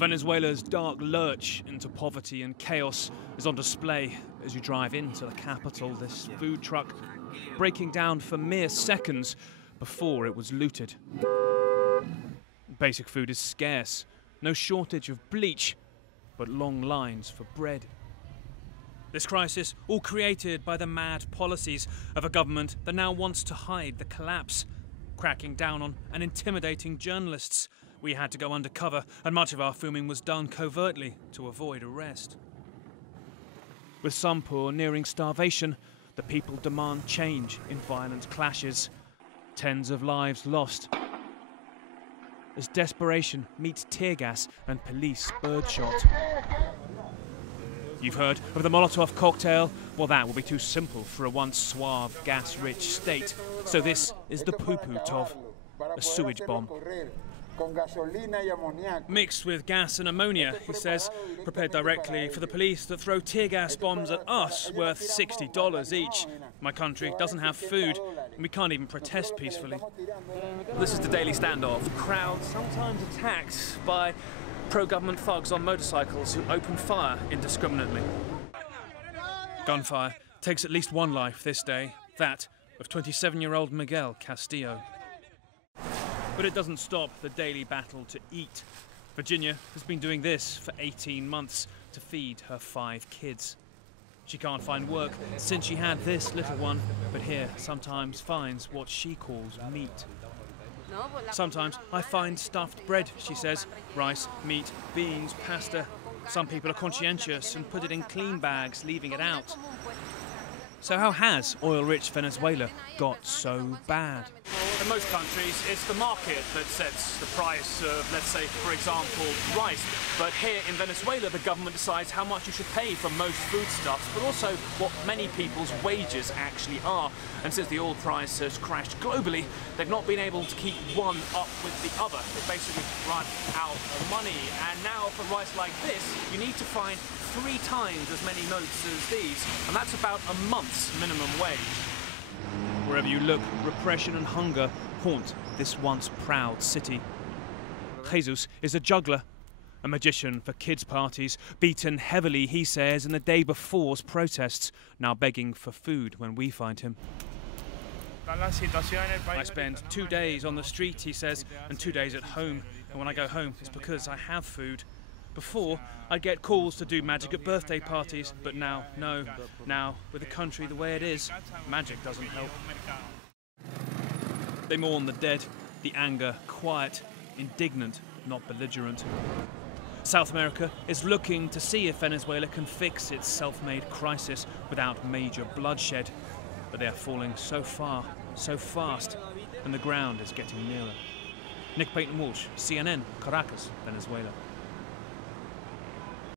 Venezuela's dark lurch into poverty and chaos is on display as you drive into the capital. This food truck breaking down for mere seconds before it was looted. Basic food is scarce, no shortage of bleach, but long lines for bread. This crisis all created by the mad policies of a government that now wants to hide the collapse, cracking down on and intimidating journalists. We had to go undercover, and much of our filming was done covertly to avoid arrest. With some poor nearing starvation, the people demand change in violent clashes. Tens of lives lost as desperation meets tear gas and police birdshot. You've heard of the Molotov cocktail? Well, that will be too simple for a once suave, gas-rich state. So this is the poo-poo-tov, a sewage bomb. Mixed with gas and ammonia, he says, prepared directly for the police that throw tear gas bombs at us worth $60 each. My country doesn't have food, and we can't even protest peacefully. This is the daily standoff. The crowd sometimes attacked by pro-government thugs on motorcycles who open fire indiscriminately. Gunfire takes at least one life this day, that of 27-year-old Miguel Castillo. But it doesn't stop the daily battle to eat. Virginia has been doing this for 18 months to feed her 5 kids. She can't find work since she had this little one, but here sometimes finds what she calls meat. Sometimes I find stuffed bread, she says, rice, meat, beans, pasta. Some people are conscientious and put it in clean bags, leaving it out. So how has oil-rich Venezuela got so bad? In most countries, it's the market that sets the price of, let's say, for example, rice. But here in Venezuela, the government decides how much you should pay for most foodstuffs, but also what many people's wages actually are. And since the oil price has crashed globally, they've not been able to keep one up with the other. They basically run out of money. And now for rice like this, you need to find 3 times as many notes as these, and that's about a month's minimum wage. Wherever you look, repression and hunger haunt this once proud city. Jesus is a juggler, a magician for kids' parties, beaten heavily, he says, in the day before's protests, now begging for food when we find him. I spend 2 days on the street, he says, and 2 days at home, and when I go home, it's because I have food. Before, I'd get calls to do magic at birthday parties, but now, no. Now, with the country the way it is, magic doesn't help. They mourn the dead, the anger quiet, indignant, not belligerent. South America is looking to see if Venezuela can fix its self-made crisis without major bloodshed. But they are falling so far, so fast, and the ground is getting nearer. Nick Paton Walsh, CNN, Caracas, Venezuela.